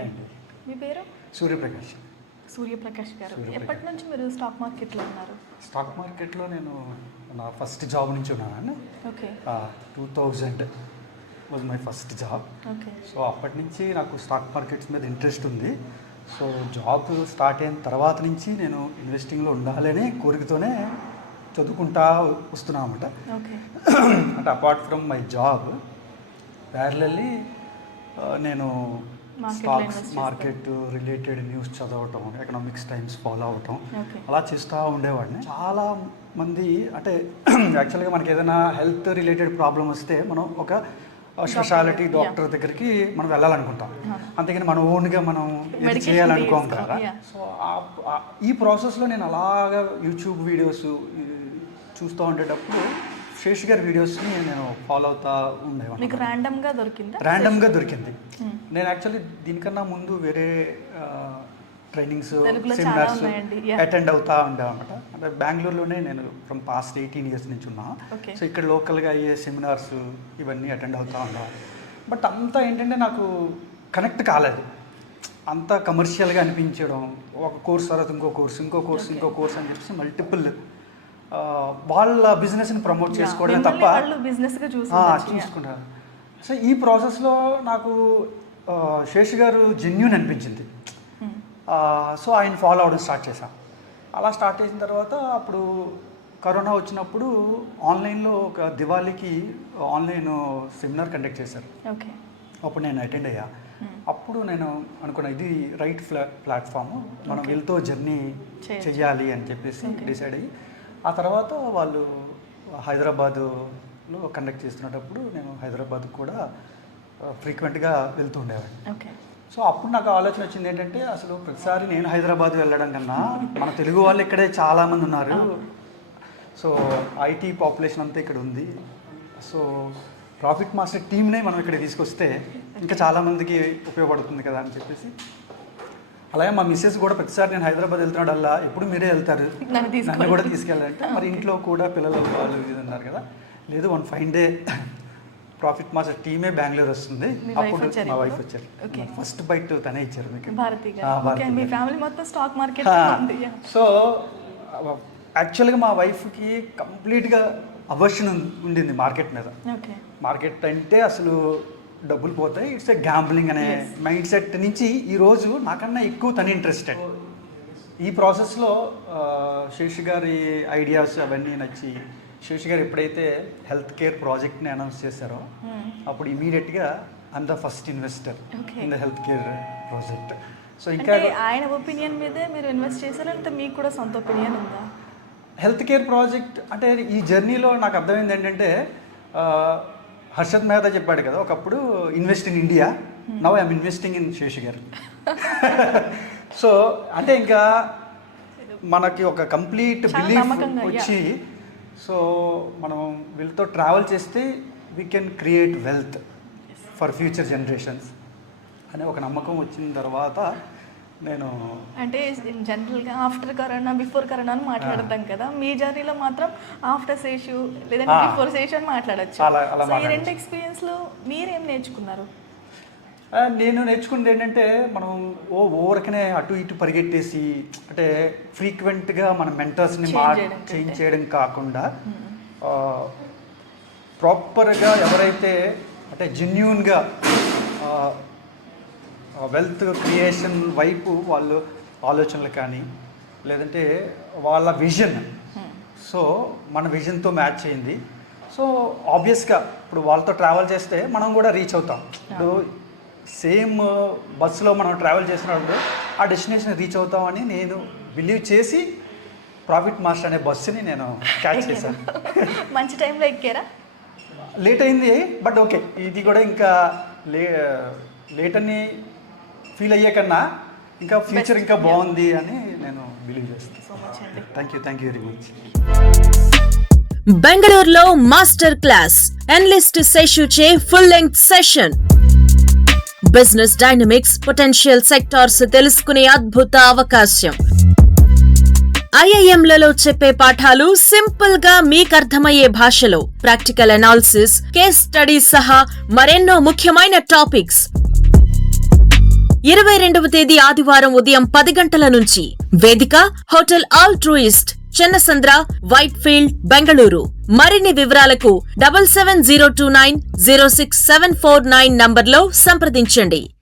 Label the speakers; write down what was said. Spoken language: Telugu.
Speaker 1: హాయ్ అండి
Speaker 2: మీ పేరు?
Speaker 1: సూర్యప్రకాష్.
Speaker 2: సూర్యప్రకాష్ గారు. ఎప్పటి నుంచి మీరు స్టాక్ మార్కెట్లో ఉన్నారు?
Speaker 1: స్టాక్ మార్కెట్లో నేను నా ఫస్ట్ జాబ్ నుంచి ఉన్నానండి.
Speaker 2: Okay.
Speaker 1: Two thousand was my first job
Speaker 2: okay.
Speaker 1: So అప్పటి నుంచి నాకు స్టాక్ మార్కెట్స్ మీద ఇంట్రెస్ట్ ఉంది. సో జాబ్ స్టార్ట్ అయిన తర్వాత నుంచి నేను ఇన్వెస్టింగ్లో ఉండాలనే కోరికతోనే చదువుకుంటా వస్తున్నా అనమాట అంటే apart from my job parallelly నేను స్టాక్స్. మార్కెట్ రిలేటెడ్ న్యూస్ చదవటం ఎకనామిక్స్ టైమ్స్ ఫాలో అవటం అలా చేస్తూ ఉండేవాడిని చాలా మంది అంటే యాక్చువల్గా మనకి ఏదైనా హెల్త్ రిలేటెడ్ ప్రాబ్లం వస్తే మనం ఒక స్పెషాలిటీ. డాక్టర్ దగ్గరికి మనం వెళ్ళాలనుకుంటాం
Speaker 2: అవును.
Speaker 1: అంతేగాని మన ఓన్గా మనం ఇది చేయాలనుకోం కదా. సో ఈ ప్రాసెస్లో నేను అలాగా యూట్యూబ్ వీడియోస్ చూస్తూ ఉండేటప్పుడు శేష్ గారి వీడియోస్ని నేను ఫాలో అవుతా
Speaker 2: మీకు
Speaker 1: ఉండేవాడిని
Speaker 2: ర్యాండమ్గా దొరికిందా
Speaker 1: ర్యాండమ్గా దొరికింది
Speaker 2: Hmm.
Speaker 1: నేను యాక్చువల్లీ దీనికన్నా ముందు వేరే ట్రైనింగ్స్ సెమినార్స్. అటెండ్ అవుతా ఉండేవన్నమాట అంటే బెంగళూరులోనే నేను ఫ్రమ్ పాస్ట్ ఎయిటీన్ ఇయర్స్ నుంచి ఉన్నా. సో ఇక్కడ లోకల్గా అయ్యే సెమినార్స్ ఇవన్నీ అటెండ్ అవుతా ఉండేవాళ్ళు బట్ అంతా ఏంటంటే నాకు కనెక్ట్ కాలేదు అంతా కమర్షియల్గా అనిపించడం ఒక కోర్స్ తర్వాత ఇంకో కోర్స్ ఇంకో కోర్స్. ఇంకో కోర్స్ అని చెప్పేసి మల్టిపుల్ వాళ్ళ బిజినెస్ని ప్రమోట్. చేసుకోవడమే తప్ప
Speaker 2: బిజినెస్గా చూసి
Speaker 1: ఆ,
Speaker 2: ఉండొచ్చు, yeah.
Speaker 1: చూసుకున్నారు సో ఈ ప్రాసెస్లో నాకు శేష్ గారు జెన్యున్ అనిపించింది
Speaker 2: Hmm.
Speaker 1: సో ఆయన ఫాలో అవడం స్టార్ట్ చేశాం అలా స్టార్ట్ చేసిన తర్వాత అప్పుడు కరోనా వచ్చినప్పుడు ఆన్లైన్లో ఒక దివాళీకి ఆన్లైన్ సెమినార్ కండక్ట్ చేశారు
Speaker 2: ఓకే
Speaker 1: అప్పుడు నేను అటెండ్ అయ్యా
Speaker 2: Hmm.
Speaker 1: అప్పుడు నేను అనుకున్నా ఇది రైట్ ఫ్లా ప్లాట్ఫామ్ మనం. వీళ్ళతో జర్నీ. చెయ్యాలి అని చెప్పేసి. డిసైడ్ అయ్యి ఆ తర్వాత వాళ్ళు హైదరాబాదులో కండక్ట్ చేస్తున్నప్పుడు నేను హైదరాబాద్ కూడా ఫ్రీక్వెంట్గా వెళ్తూ ఉండేవాడిని.
Speaker 2: ఓకే.
Speaker 1: సో అప్పుడు నాకు ఆలోచన వచ్చింది ఏంటంటే అసలు ప్రతిసారి నేను హైదరాబాద్ వెళ్ళడం కన్నా మన తెలుగు వాళ్ళు ఇక్కడే చాలామంది ఉన్నారు. సో ఐటీ పాపులేషన్ అంతా ఇక్కడ ఉంది. సో ప్రాఫిట్ మాస్టర్ టీమ్నే మనం ఇక్కడ తీసుకొస్తే ఇంకా చాలామందికి ఉపయోగపడుతుంది కదా అని చెప్పేసి అలాగే మా మిస్సెస్ కూడా ప్రతిసారి నేను హైదరాబాద్ వెళ్తున్నాడల్లా ఎప్పుడు మీరే వెళ్తారు?
Speaker 2: నన్ను.
Speaker 1: కూడా తీసుకెళ్ళాలంటే మరి ఇంట్లో కూడా పిల్లలు వాళ్ళు ఇది ఉన్నారు కదా. లేదు one fine day profit master టీమే Bengaluru వస్తుంది. అప్పుడు మా? వైఫ్ వచ్చారు. ఫస్ట్ బైట్ తనే ఇచ్చారు మీకు.
Speaker 2: Stock market.
Speaker 1: సో యాక్చువల్గా మా వైఫ్కి కంప్లీట్గా అవర్షన్ ఉండింది మార్కెట్ మీద.
Speaker 2: ఓకే.
Speaker 1: మార్కెట్ అంటే అసలు డబ్బులు పోతాయి ఇట్స్ ఎ గ్యాంబ్లింగ్ అనే. మైండ్ సెట్ నుంచి ఈరోజు నాకన్నా ఎక్కువ తను ఇంట్రెస్టెడ్ ఈ ప్రాసెస్లో శేషి గారి ఐడియాస్ అవన్నీ నచ్చి శేషి గారు ఎప్పుడైతే హెల్త్ కేర్ ప్రాజెక్ట్ని అనౌన్స్ చేశారో
Speaker 2: Hmm.
Speaker 1: అప్పుడు ఇమీడియట్గా I'm the first investor. In the health care project so ఇంకా
Speaker 2: ఆయన ఒపీనియన్ మీదే మీరు ఇన్వెస్ట్ చేశారా అంటే మీకు కూడా సొంత ఒపీనియన్ ఉందా
Speaker 1: హెల్త్ కేర్ ప్రాజెక్ట్ అంటే ఈ జర్నీలో నాకు అర్థమైంది ఏంటంటే హర్షద్ మెహతా చెప్పాడు కదా ఒకప్పుడు invest in India now I'm investing in Seshi గారు. సో అంటే ఇంకా మనకి ఒక కంప్లీట్ బిలీఫ్ వచ్చి సో మనం వీళ్ళతో ట్రావెల్ చేస్తే we can create wealth for future generations అనే ఒక నమ్మకం వచ్చిన తర్వాత నేను
Speaker 2: అంటే జనరల్గా ఆఫ్టర్ కరోనా బిఫోర్ కరోనా అని మాట్లాడతాం కదా మీ జర్నీలో మాత్రం ఆఫ్టర్ సేషు లేదంటే. బిఫోర్ సేషు అని మాట్లాడచ్చు ఈ. రెండు ఎక్స్పీరియన్స్లో మీరేం నేర్చుకున్నారు
Speaker 1: నేను నేర్చుకున్నది ఏంటంటే మనం ఓ ఓరకనే అటు ఇటు పరిగెట్టేసి అంటే ఫ్రీక్వెంట్గా మన మెంటర్స్ని మా. చేంజ్ చేయడం కాకుండా ప్రాపర్గా ఎవరైతే అంటే జెన్యున్గా వెల్త్ క్రియేషన్ వైపు వాళ్ళు ఆలోచనలు కానీ లేదంటే వాళ్ళ విజన్ సో మన విజన్తో మ్యాచ్ అయింది. సో ఆబ్వియస్గా ఇప్పుడు వాళ్ళతో ట్రావెల్ చేస్తే మనం కూడా రీచ్ అవుతాం. ఇప్పుడు సేమ్ బస్సులో మనం ట్రావెల్ చేసినప్పుడు ఆ డెస్టినేషన్ రీచ్ అవుతామని నేను బిలీవ్ చేసి ప్రాఫిట్ మాస్టర్ అనే బస్సుని నేను క్యాచ్ చేశాను.
Speaker 2: మంచి టైంలో ఎక్కారా?
Speaker 1: లేట్ అయింది బట్ ఓకే ఇది కూడా ఇంకా లే లేట్ అని ఫీల్ అయ్యే కన్నా ఇంకా ఫ్యూచర్ ఇంకా. బాగుంది అని నేను బిలీవ్ చేస్తాను
Speaker 2: సో మచ్ అండి
Speaker 1: thank you thank you very much
Speaker 3: బెంగళూరులో master class. Enlist శేషుచే full length session business dynamics potential sectors తెలుసుకునే అద్భుత అవకాశం. ఐఐఎంలలో చెప్పే పాఠాలు సింపుల్గా మీకర్థమయ్యే భాషలో. ప్రాక్టికల్ అనాలిసిస్ కేస్ స్టడీస్ సహా మరెన్నో ముఖ్యమైన టాపిక్స్ ఇరవై రెండవ తేదీ ఆదివారం ఉదయం పది గంటల నుంచి. వేదిక hotel all ట్రూయిస్ట్ Chennasandra Whitefield Bengaluru. మరిన్ని వివరాలకు double seven zero two nine zero six seven four nine నంబర్లో సంప్రదించండి.